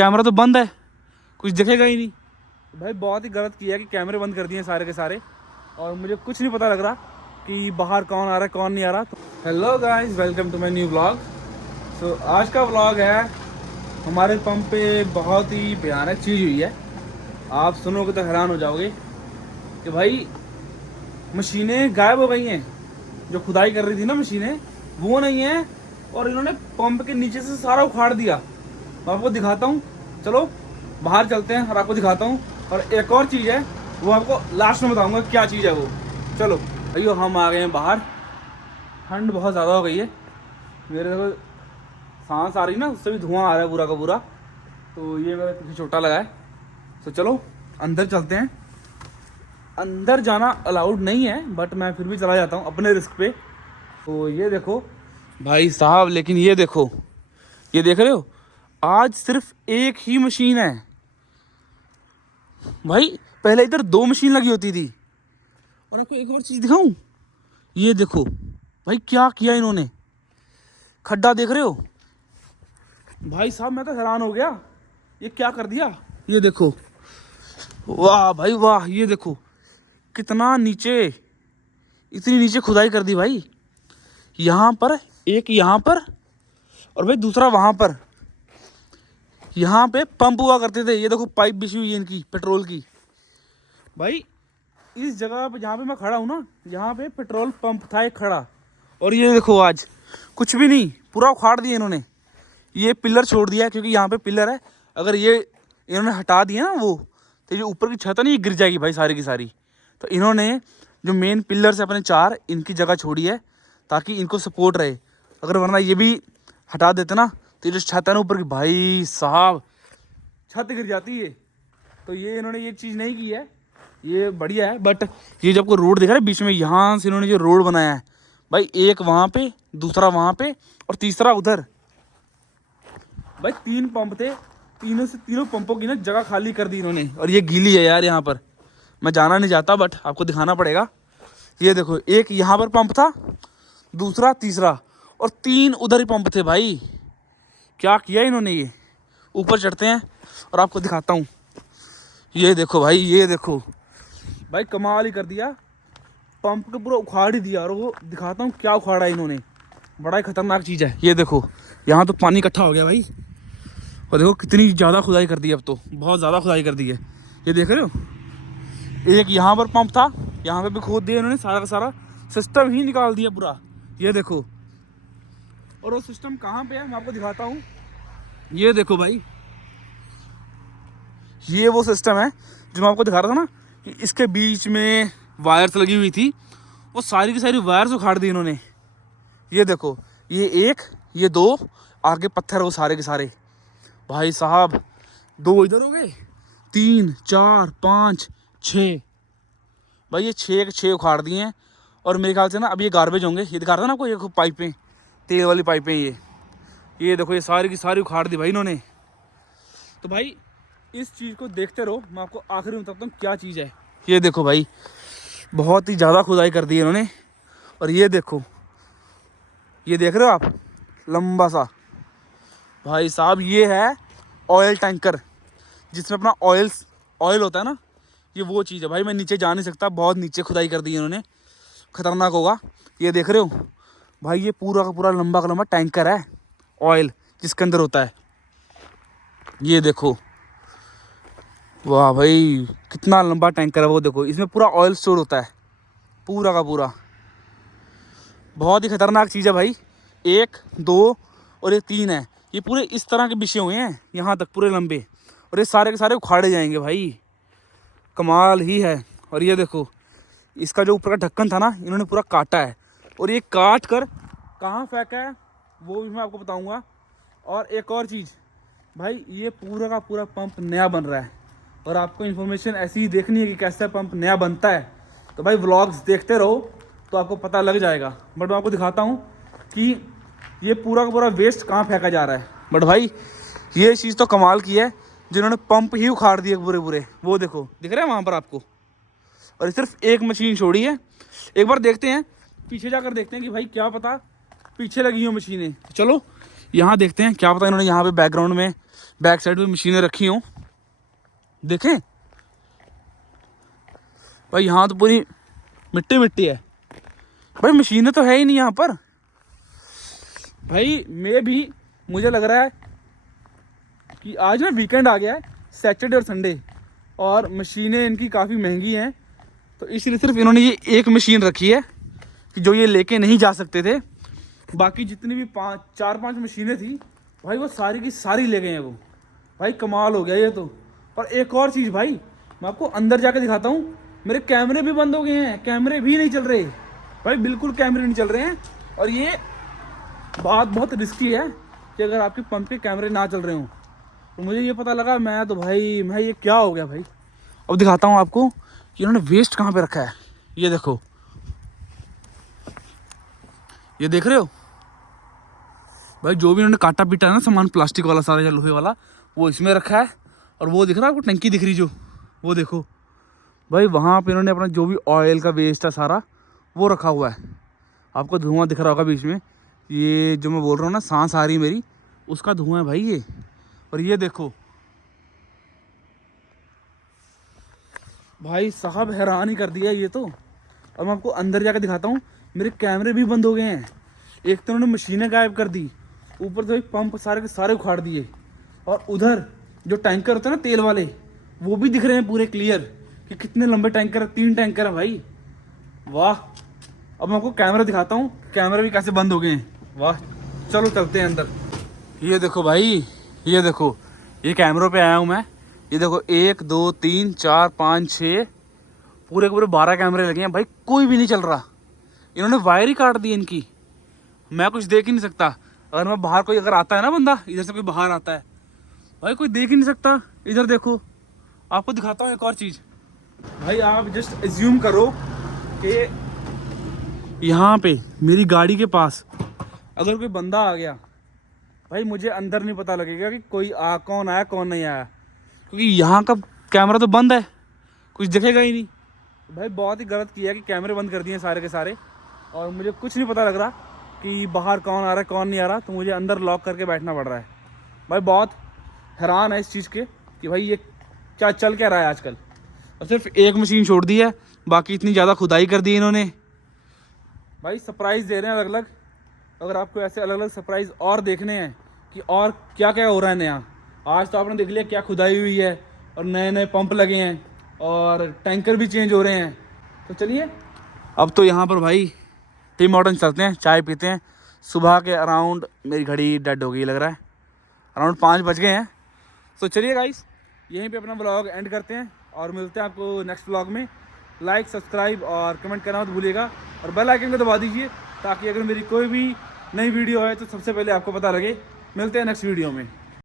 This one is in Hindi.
कैमरा तो बंद है, कुछ दिखेगा ही नहीं। भाई बहुत ही गलत किया है कि कैमरे बंद कर दिए सारे के सारे, और मुझे कुछ नहीं पता लग रहा कि बाहर कौन आ रहा है कौन नहीं आ रहा। Hello guys, welcome to my new vlog. तो आज का व्लॉग है, हमारे पंप पे बहुत ही भयानक चीज़ हुई है। आप सुनोगे तो हैरान हो जाओगे कि भाई मशीनें गायब हो गई हैं। जो खुदाई कर रही थी ना मशीनें, वो नहीं है, और इन्होंने पंप के नीचे से सारा उखाड़ दिया। मैं आपको दिखाता हूँ, चलो बाहर चलते हैं और आपको दिखाता हूँ। और एक और चीज़ है, वो आपको लास्ट में बताऊँगा क्या चीज़ है वो। चलो भैया, हम आ गए हैं बाहर। ठंड बहुत ज़्यादा हो गई है, मेरे देखो सांस आ रही ना, उससे भी धुआं आ रहा है पूरा का पूरा। तो ये मेरा पीछे छोटा लगा है। तो चलो अंदर चलते हैं। अंदर जाना अलाउड नहीं है, बट मैं फिर भी चला जाता हूँ अपने रिस्क पे। तो ये देखो भाई साहब, लेकिन ये देखो, ये देख रहे हो, आज सिर्फ एक ही मशीन है भाई। पहले इधर 2 मशीन लगी होती थी। और आपको एक और चीज़ दिखाऊं, ये देखो भाई क्या किया इन्होंने। खड्डा देख रहे हो भाई साहब, मैं तो हैरान हो गया, ये क्या कर दिया। ये देखो, वाह भाई वाह, ये देखो कितना नीचे, इतनी नीचे खुदाई कर दी भाई। यहाँ पर एक, यहाँ पर, और भाई दूसरा वहाँ पर। यहाँ पे पंप हुआ करते थे, ये देखो पाइप बिछी हुई है इनकी पेट्रोल की। भाई इस जगह पे जहाँ पे मैं खड़ा हूँ ना, यहाँ पे पेट्रोल पंप था एक खड़ा, और ये देखो आज कुछ भी नहीं, पूरा उखाड़ दिया इन्होंने। ये पिलर छोड़ दिया है, क्योंकि यहाँ पे पिलर है, अगर ये इन्होंने हटा दिया ना वो, तो जो ऊपर की छत है ना, ये गिर जाएगी भाई सारी की सारी। तो इन्होंने जो मेन पिलर से अपने 4 इनकी जगह छोड़ी है, ताकि इनको सपोर्ट रहे। अगर वरना ये भी हटा देते ना, तो ये जो छत है ना ऊपर की, भाई साहब छत गिर जाती है। तो ये इन्होंने ये चीज़ नहीं की है, ये बढ़िया है। बट ये जब को रोड दिख रहा है बीच में, यहाँ से इन्होंने जो रोड बनाया है भाई, एक वहाँ पे, दूसरा वहाँ पे, और तीसरा उधर। भाई 3 पंप थे, तीनों पंपों की ना जगह खाली कर दी इन्होंने। और ये गीली है यार, यहाँ पर मैं जाना नहीं चाहता, बट आपको दिखाना पड़ेगा। ये देखो, एक यहाँ पर पंप था, दूसरा, तीसरा, और 3 उधर ही पंप थे भाई। क्या किया इन्होंने ये। ऊपर चढ़ते हैं और आपको दिखाता हूँ। ये देखो भाई, ये देखो भाई, कमाल ही कर दिया। पंप को पूरा उखाड़ ही दिया, और वो दिखाता हूँ क्या उखाड़ा है इन्होंने। बड़ा ही खतरनाक चीज़ है। ये देखो, यहाँ तो पानी इकट्ठा हो गया भाई, और देखो कितनी ज़्यादा खुदाई कर दी है, अब तो बहुत ज़्यादा खुदाई कर दी है। ये देख रहे हो, एक यहाँ पर पंप था, यहाँ पे भी खोद दिया इन्होंने, सारा का सारा सिस्टम ही निकाल दिया पूरा। ये देखो, और वो सिस्टम कहाँ पे है मैं आपको दिखाता हूँ। ये देखो भाई, ये वो सिस्टम है जो मैं आपको दिखा रहा था ना, कि इसके बीच में वायर्स लगी हुई थी, वो सारी की सारी वायर्स उखाड़ दी इन्होंने। ये देखो, ये 1, ये 2, आगे पत्थर वो सारे के सारे। भाई साहब 2 इधर हो गए, 3, 4, 5, 6। भाई ये 6 के 6 उखाड़ दिए हैं। और मेरे ख्याल से ना अब ये गार्बेज होंगे। ये दिखा रहा था ना आपको, ये पाइपें, तेल वाली पाइपें, ये देखो, ये सारी की सारी उखाड़ दी भाई इन्होंने। तो भाई इस चीज़ को देखते रहो, मैं आपको आखिरी में बताता हूँ क्या चीज़ है। ये देखो भाई, बहुत ही ज़्यादा खुदाई कर दी है इन्होंने। और ये देखो, ये देख रहे हो आप, लंबा सा भाई साहब, ये है ऑयल टैंकर, जिसमें अपना ऑयल होता है ना, ये वो चीज़ है भाई। मैं नीचे जा नहीं सकता, बहुत नीचे खुदाई कर दी है इन्होंने, खतरनाक होगा। ये देख रहे हो भाई, ये पूरा का पूरा लंबा का लंबा टैंकर है ऑयल, जिसके अंदर होता है। ये देखो, वाह भाई कितना लंबा टैंकर है वो। देखो, इसमें पूरा ऑयल स्टोर होता है, पूरा का पूरा। बहुत ही खतरनाक चीज़ है भाई। 1, 2 और ये 3 है, ये पूरे इस तरह के बिछे हुए हैं यहाँ तक पूरे लंबे, और ये सारे के सारे उखाड़े जाएंगे भाई। कमाल ही है। और ये देखो, इसका जो ऊपर का ढक्कन था ना, इन्होंने पूरा काटा है, और ये काट कर कहाँ फेंका है वो भी मैं आपको बताऊँगा। और एक और चीज़ भाई, ये पूरा का पूरा पंप नया बन रहा है, और आपको इन्फॉर्मेशन ऐसी ही देखनी है कि कैसे पंप नया बनता है, तो भाई व्लॉग्स देखते रहो तो आपको पता लग जाएगा। बट मैं आपको दिखाता हूँ कि ये पूरा का पूरा वेस्ट कहाँ फेंका जा रहा है। बट भाई ये चीज़ तो कमाल की है, जिन्होंने पंप ही उखाड़ दिए पूरे पूरे। वो देखो, दिख रहा है वहाँ पर आपको, और ये सिर्फ एक मशीन छोड़ी है। एक बार देखते हैं, पीछे जाकर देखते हैं कि भाई क्या पता पीछे लगी हो मशीनें। तो चलो यहाँ देखते हैं, क्या पता इन्होंने यहाँ पे बैकग्राउंड में बैक साइड पे मशीनें रखी हों। देखें भाई, यहाँ तो पूरी मिट्टी मिट्टी है भाई, मशीनें तो है ही नहीं यहाँ पर भाई। मुझे लग रहा है कि आज ना वीकेंड आ गया है, सैटरडे और संडे, और मशीनें इनकी काफ़ी महंगी हैं, तो इसलिए सिर्फ इन्होंने ये एक मशीन रखी है कि जो ये लेके नहीं जा सकते थे। बाकी जितनी भी 4-5 मशीनें थी भाई, वो सारी की सारी ले गए हैं वो। भाई कमाल हो गया ये तो। और एक और चीज़ भाई, मैं आपको अंदर जाके दिखाता हूँ, मेरे कैमरे भी बंद हो गए हैं, कैमरे भी नहीं चल रहे भाई, बिल्कुल कैमरे नहीं चल रहे हैं। और ये बात बहुत रिस्की है कि अगर आपके पंप के कैमरे ना चल रहे हों, तो मुझे ये पता लगा, मैं ये क्या हो गया भाई। अब दिखाता हूँ आपको कि इन्होंने वेस्ट कहाँ पे रखा है। ये देखो, ये देख रहे हो भाई, जो भी इन्होंने काटा पीटा है ना सामान, प्लास्टिक वाला सारा या लोहे वाला, वो इसमें रखा है। और वो दिख रहा है आपको, टंकी दिख रही जो, वो देखो भाई, वहाँ पे इन्होंने अपना जो भी ऑयल का वेस्ट है सारा वो रखा हुआ है। आपको धुआं दिख रहा होगा बीच में, ये जो मैं बोल रहा हूँ ना, सांस आ रही मेरी, उसका धुआं है भाई ये। और ये देखो भाई साहब, हैरान ही कर दिया ये तो। और मैं आपको अंदर जाकर दिखाता हूँ, मेरे कैमरे भी बंद हो गए हैं। एक तो उन्होंने मशीनें गायब कर दी, ऊपर से पंप सारे के सारे उखाड़ दिए, और उधर जो टैंकर होते हैं ना तेल वाले, वो भी दिख रहे हैं पूरे क्लियर कि कितने लंबे टैंकर है, 3 टैंकर है भाई, वाह। अब मैं आपको कैमरा दिखाता हूँ, कैमरे भी कैसे बंद हो गए हैं, वाह। चलो चलते हैं अंदर। ये देखो भाई, ये देखो, ये कैमरों पे आया हूँ मैं। ये देखो 1 2 3 4 5 6 पूरे के पूरे 12 कैमरे लगे हैं भाई, कोई भी नहीं चल रहा। इन्होंने वायर ही काट दी इनकी, मैं कुछ देख ही नहीं सकता। अगर मैं बाहर, कोई अगर आता है ना बंदा, इधर से कोई बाहर आता है भाई, कोई देख ही नहीं सकता। इधर देखो, आपको दिखाता हूँ एक और चीज़ भाई। आप जस्ट एज्यूम करो कि यहाँ पे मेरी गाड़ी के पास अगर कोई बंदा आ गया भाई, मुझे अंदर नहीं पता लगेगा कि कौन आया कौन नहीं आया, क्योंकि यहाँ का कैमरा तो बंद है, कुछ दिखेगा ही नहीं भाई। बहुत ही गलत किया कि कैमरे बंद कर दिए सारे के सारे, और मुझे कुछ नहीं पता लग रहा कि बाहर कौन आ रहा है कौन नहीं आ रहा, तो मुझे अंदर लॉक करके बैठना पड़ रहा है भाई। बहुत हैरान है इस चीज़ के कि भाई ये क्या चल क्या रहा है आजकल। और सिर्फ एक मशीन छोड़ दी है, बाकी इतनी ज़्यादा खुदाई कर दी इन्होंने भाई। सरप्राइज़ दे रहे हैं अलग अलग। अगर आपको ऐसे अलग अलग सरप्राइज़ और देखने हैं कि और क्या क्या हो रहा है नया, आज तो आपने देख लिया क्या खुदाई हुई है, और नए नए पंप लगे हैं, और टैंकर भी चेंज हो रहे हैं। तो चलिए अब तो यहाँ पर भाई टीम मॉडर्न चलते हैं, चाय पीते हैं। सुबह के अराउंड, मेरी घड़ी डेड हो गई लग रहा है, अराउंड 5 बज गए हैं। तो चलिए गाइस, यहीं पे अपना ब्लॉग एंड करते हैं, और मिलते हैं आपको नेक्स्ट ब्लॉग में। लाइक, सब्सक्राइब और कमेंट करना मत भूलिएगा, और बेल आइकन को दबा दीजिए, ताकि अगर मेरी कोई भी नई वीडियो है तो सबसे पहले आपको पता लगे। मिलते हैं नेक्स्ट वीडियो में।